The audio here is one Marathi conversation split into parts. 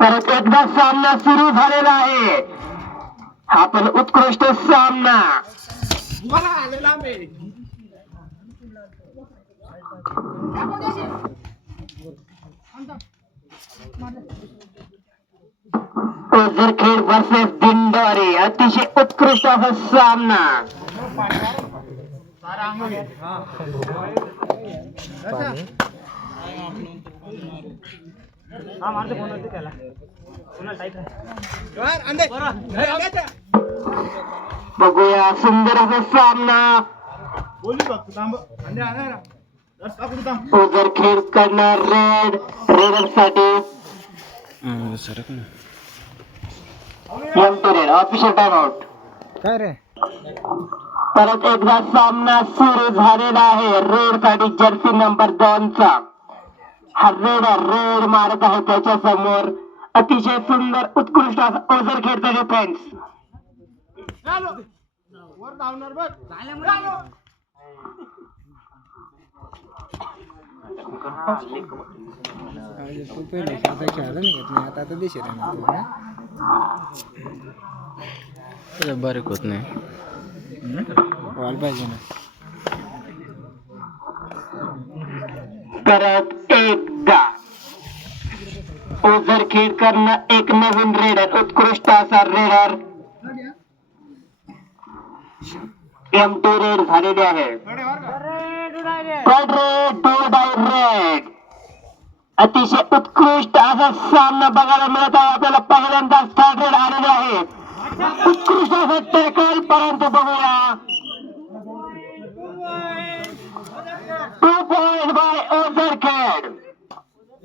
परत एकदा सामना सुरू झालेला आहे. हा पण उत्कृष्ट सामना. खेड वर्सेस दिंडोरी. अतिशय उत्कृष्ट असा सामना. बघूया सुंदर असा सामना. ओझरखेड करणार रेड रेडरसाठी. एम रेड ऑफिशियल टाइम आउट काय रे? परत एकदा सामना सुरू झालेला आहे. रेडसाठी जर्सी नंबर दोन चा हा रेड रेड मारत आहे त्याच्यासमोर. अतिशय सुंदर उत्कृष्ट ओझर पहिले खेळता खेळायला नाही घेत नाही आता आता देशील त्याला बारीक होत नाही. व्हायला पाहिजे ना. परत ओझर खेडकरनं करणं एक नवीन रेडर उत्कृष्ट असा रेडर एम टू रेड झालेले आहे. रेड रेड अतिशय उत्कृष्ट असा सामना बघायला मिळत आहे. आपल्याला पहिल्यांदा थर्ड रेड आलेले आहे. उत्कृष्ट असा टॅकल पर्यंत बघूया. Two point by Ozar Khed third raid do die raid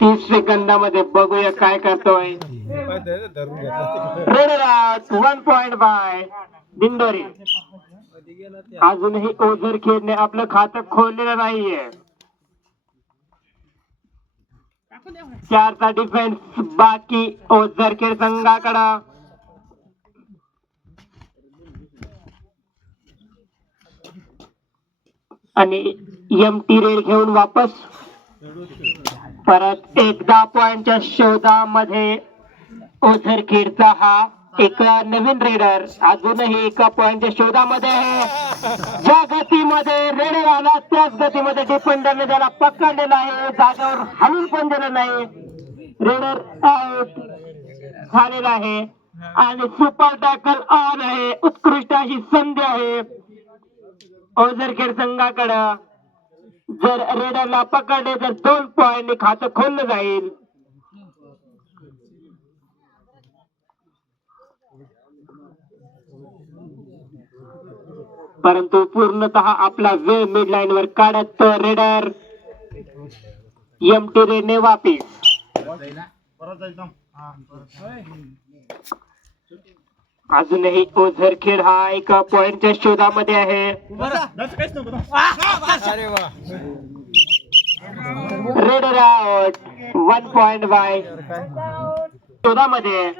तीस सेकंदामध्ये बघूया काय करतोय. One point by Dindori. अजूनही ओझर खेळणे आपलं खातं खोललेलं नाहीये. चारचा डिफेन्स बाकी ओझर खेळ संघाकडं. आणि एम टी रेड घेऊन वापस. परत एकदा पॉइंटच्या शोधामध्ये ओझरखेडचा हा एका नवीन रेडर अजूनही एका पॉइंटच्या शोधामध्ये आहे. ज्या गतीमध्ये रेडर आला त्याच गतीमध्ये डिफेंडरने त्याला पकडलेला आहे. जागेवर हलून पण दिलं नाही. रेडर आउट झालेला आहे. आणि सुपर टॅकल ऑन आहे. उत्कृष्ट अशी संधी आहे. ओझरखेड संघाकडं. जर रेडरला पकडले तर दोन पॉइंट खातं खोललं जाईल. परंतु पूर्णतः आपला वेळ मिड लाईन वर काढत तो रेडर एम टी रेडने वापिस. अजूनही ओझरखेड हा एका पॉइंटच्या शोधामध्ये आहे. Raider out one point by शोधामध्ये.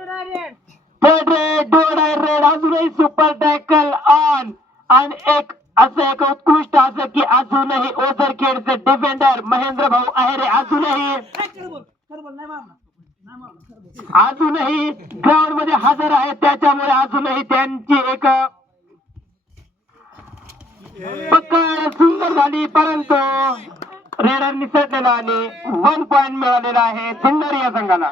थर्ड रेड अजूनही सुपर टॅकल ऑन आणि एक असं एक उत्कृष्ट असं की अजूनही ओझरखेडचे डिफेंडर महेंद्र भाऊ आहेरे अजूनही. अजूनही ग्राउंडमध्ये हजर आहेत. त्याच्यामुळे अजूनही त्यांची एक पकड सुंदर झाली परंतु रेडर निसटलेला आणि वन पॉइंट मिळालेला आहे सुंदर या संघाला.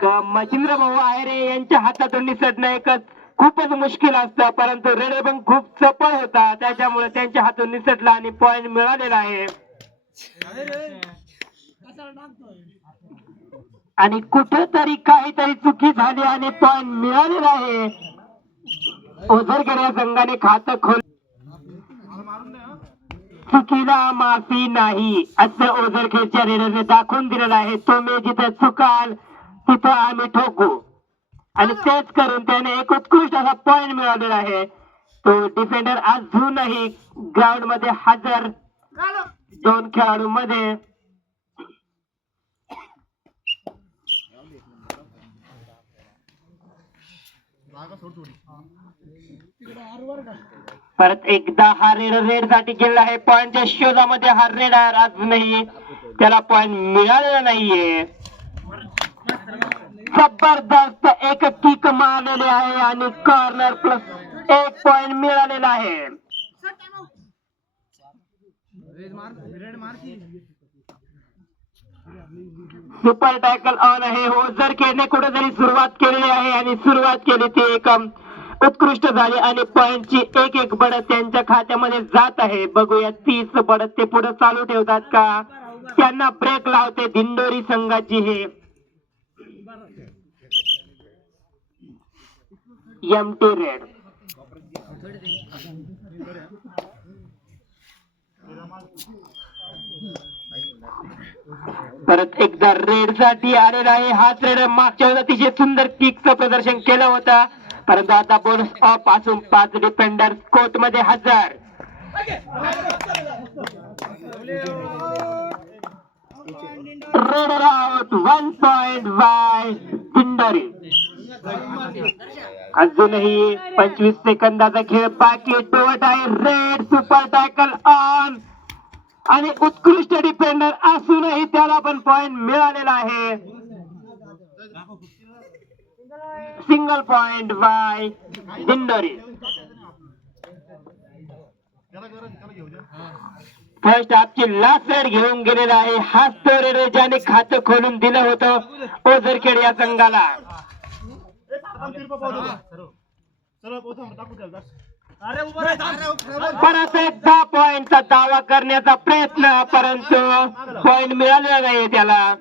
क- मच्छिंद्र भाऊ आहेरे यांच्या हातातून निसटणं एकच खूपच मुश्किल असतं परंतु रेडर पण खूप चपळ होता. त्याच्यामुळे त्यांच्या हातून निसटला आणि पॉइंट मिळालेला आहे. आणि कुठेतरी काहीतरी चुकी झाली आणि पॉईंट मिळालेला आहे. ओझरकर या संघाने खात खोल चुकीला माफी नाही. असं ओझरखेडच्या रेडरने दाखवून दिलेलं आहे. तुम्ही जिथे चुकाल तिथं आम्ही ठोकू. आणि तेच करून त्याने एक उत्कृष्ट असा पॉइंट मिळवलेला आहे. तो डिफेंडर अजूनही ग्राउंडमध्ये हजर. दोन खेळाडूंमध्ये परत एकदा हा रेडर रेडसाठी गेलेला आहे. पॉइंटच्या शोधामध्ये हा रेडर अजूनही त्याला पॉइंट मिळालेला नाहीये. जबरदस्त एक किक मारलेली आहे आणि कॉर्नर प्लस एक पॉइंट मिळालेला आहे. सुपर टॅकल ऑन आहे. हो जर खेळणे कुठेतरी सुरुवात केलेली आहे आणि सुरुवात केली ती एक उत्कृष्ट झाली आणि पॉइंटची एक एक बढत त्यांच्या खात्यामध्ये जात आहे. बघूया तीस बढत ते पुढे चालू ठेवतात का? त्यांना ब्रेक लावते दिंडोरी संघाची हे. एम टी रेड परत एकदा रेडसाठी आलेला आहे हाच रेड मागच्या वेळेस अतिशय सुंदर किकचं प्रदर्शन केलं होतं. परंतु आता बोनस ऑफ असून पाच डिफेंडर कोर्टमध्ये हजर. Raid out one point by Dindori अजूनही पंचवीस सेकंदाचा खेळ बाकी टोट आहे रेड सुपर टॅकल ऑन आणि उत्कृष्ट डिफेंडर असूनही त्याला पण पॉइंट मिळालेला आहे. Single point by Dindori first आपची last raid घेऊन गेलेला आहे. हाच तो रेड ज्याने खातं खोलून दिलं होतं. ओझरखेड या संघाला. परत एकदा पॉइंटचा दावा करण्याचा प्रयत्न परंतु पॉइंट मिळालेला नाही त्याला.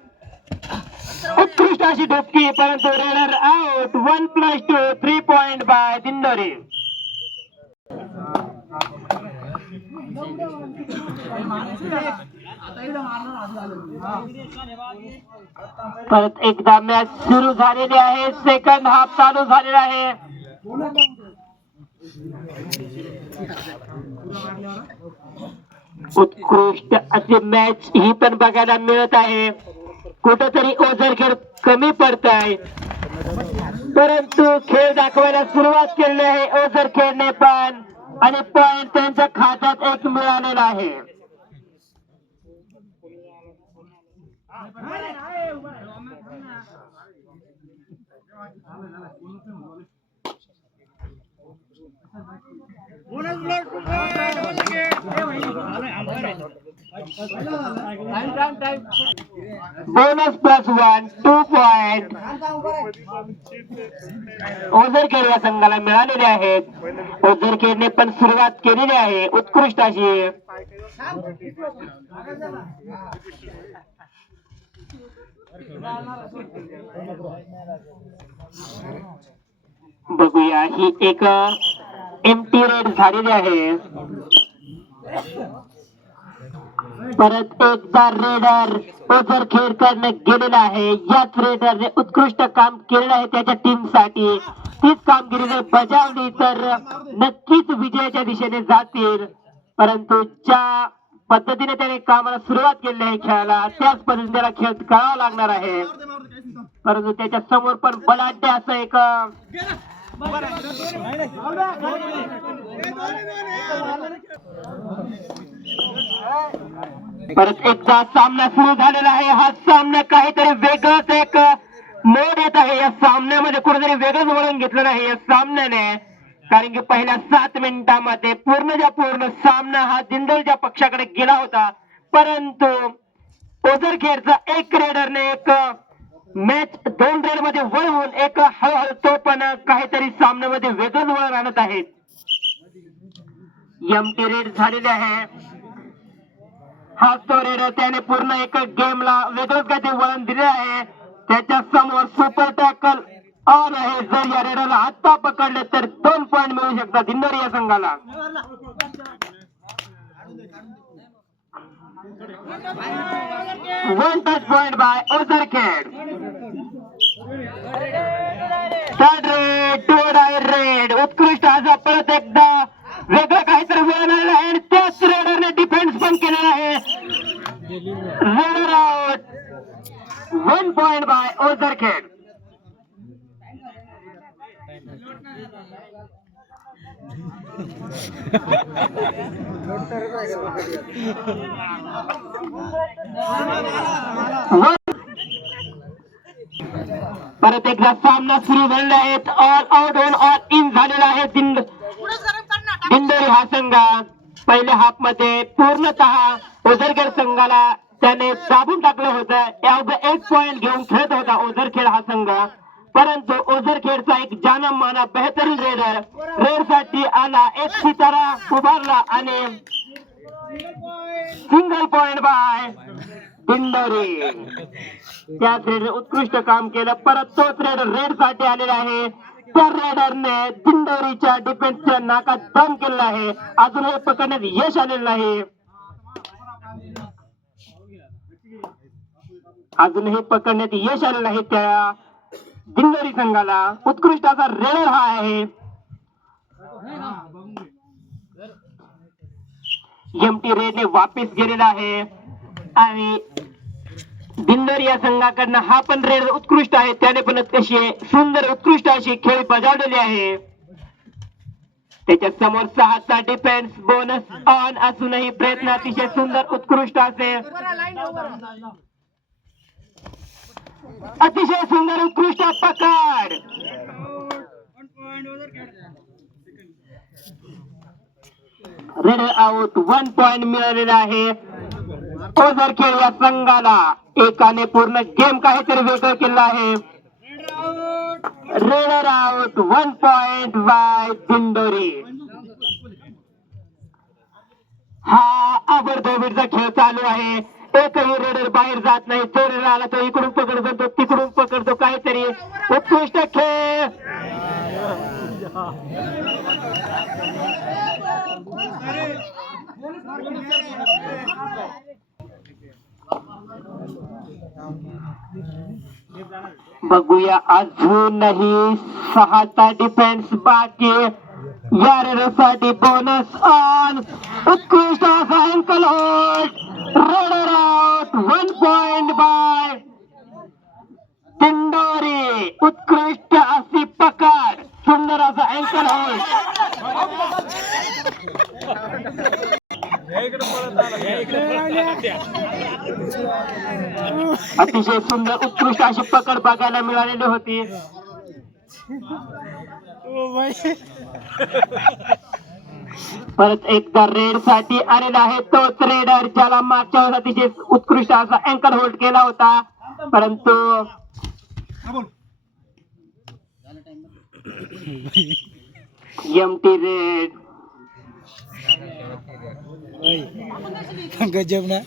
उत्कृष्ट अशी डुबकी परंतु raider out one plus two three point by Dindori. परत एकदा मॅच सुरू झालेली आहे. सेकंड हाफ चालू झालेला आहे. उत्कृष्ट असे मॅच ही पण बघायला मिळत आहे. कुठंतरी ओझरखेड कमी पडत आहे परंतु खेळ दाखवायला सुरुवात केली आहे ओझर खेळणे पण. आणि पण त्यांच्या खात्यात एक मिळालेला आहे. Bonus plus one two point Ozarkhed या संघाला मिळालेले आहेत. ओझरखेडने पण सुरुवात केलेली आहे. उत्कृष्ट अशी. बघूया ही एक एमटी रेड झालेली आहे. परत एकदा रेडर ओझर खेळकडनं गेलेला आहे. याच रेडरने उत्कृष्ट काम केलेलं आहे त्याच्या टीमसाठी तीच कामगिरी जर बजावली तर नक्कीच विजयाच्या दिशेने जातील. परंतु ज्या पद्धतीने त्याने कामाला सुरुवात केली आहे खेळाला त्याच पद्धतीने त्याला खेळ करावा लागणार आहे. परंतु त्याच्यासमोर पण बलाढ्य असं एक परत एकदा सामना सुरू झालेला आहे. हा सामना काहीतरी वेगळाच एक मोड येत आहे. या सामन्यामध्ये कुठेतरी वेगळंच वळण घेतलेलं आहे या सामन्याने कारण की पहिल्या सात मिनिटांमध्ये पूर्णच्या पूर्ण सामना हा जिंदलच्या पक्षाकडे गेला होता परंतु ओझरखेडचा एक रेडरने एक मॅच दोन रेडमध्ये वळवून एक हळूहळू तो पण काहीतरी सामन्यामध्ये वेगळं वळण आणत आहेत एमटी रेड झालेले आहे. हा तो रेड त्याने पूर्ण एक गेमला वेगळंच काहीतरी वळण दिले आहे. त्याच्यासमोर सुपर टॅकल ऑन आहे. जर या रेडाला आत्ता पकडले तर दोन पॉईंट मिळू शकतात. इंदोर या संघाला. One touch point by Ozarkhed third raid do die raid उत्कृष्ट आज परत एकदा. वेगळं काहीतरी मिळालेलं आहे आणि त्याच रेडरने डिफेन्स पण केलेला आहे. Raider out one point by Ozarkhed परत एकदा सामना सुरू झालेला आहे. ऑल आउट होऊन ऑल इन झालेला आहे दिंडोरी हा संघ. पहिल्या हाफमध्ये पूर्णतः ओझरखेड संघाला त्याने दाबून टाकलं होतं. एक पॉइंट घेऊन खेळत होता ओझरखेड हा संघ. परंतु ओझरखेडचा एक जाना माना बेहतरीन रेडर रेडसाठी आला. एक सितारा उभारला आणि सिंगल पॉइंट बाय दिंडोरी त्या रेडर उत्कृष्ट काम केलं. परत तोच रेडर रेडसाठी आलेला आहे. त्या रेडरने दिंडोरीच्या डिफेन्सच्या नाकात दम केलेला आहे. अजून हे पकडण्यात यश आलेलं नाही. अजूनही पकडण्यात यश आलेलं आहे त्या दिंडोरी संघाला उत्कृष्ट असा रेडर हा आहे. एम टी रेडने वापिस गेलेला आहे. आणि दिंडोरी या संघाकडनं हा पण रेड उत्कृष्ट आहे. त्याने पण कशी सुंदर उत्कृष्ट अशी खेळ बजावलेली आहे. त्याच्यासमोर सहाचा डिफेन्स बोनस ऑन असूनही प्रयत्न अतिशय सुंदर उत्कृष्ट असे. अतिशय सुंदर उत्कृष्ट पकड. रेड आउट वन पॉइंट मिळालेला आहे. ओझरखेड या संघाला एकाने पूर्ण गेम काहीतरी वेगळं केलं आहे. Raider out one point by Dindori. हा आबडधोबीडचा खेळ चालू आहे. एकही रेडर बाहेर जात नाही. तो रेडर आला तो इकडून पकडतो तिकडून पकडतो काहीतरी. उत्कृष्ट खेळ. बघूया अजूनही सहाचा डिफेन्स बाकी. या रेडरसाठी बोनस ऑन उत्कृष्ट असा ankle hold raider out one point by Dindori. उत्कृष्ट अशी पकड. सुंदर असा अँकल होल्ड अतिशय सुंदर उत्कृष्ट अशी पकड बघायला मिळालेली होती. परत एकदा रेडसाठी आलेला आहे तोच रेडर ज्याला मागच्या वेळेस अतिशय उत्कृष्ट असा अँकर होल्ड केला होता. परंतु एम टी रेड गजब ना.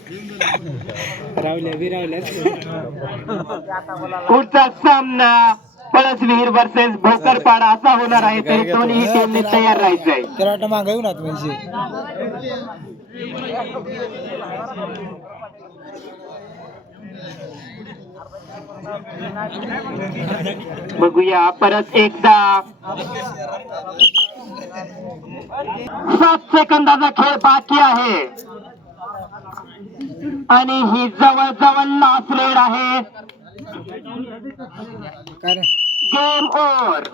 रावल्या बी रावल्या पुढचा सामना. पळसविहीर वर्सेस भोकरपाडा असा होणार आहे तरी दोन्ही टीमने तयार राहायचंय. त्याला वाटतं मागं येऊ ना म्हणजे. बघूया परत एकदा. सात सेकंदाचा खेळ बाकी आहे. आणि ही जवळ जवळ लास्ट रेड आहे काय रे गेम ओव्हर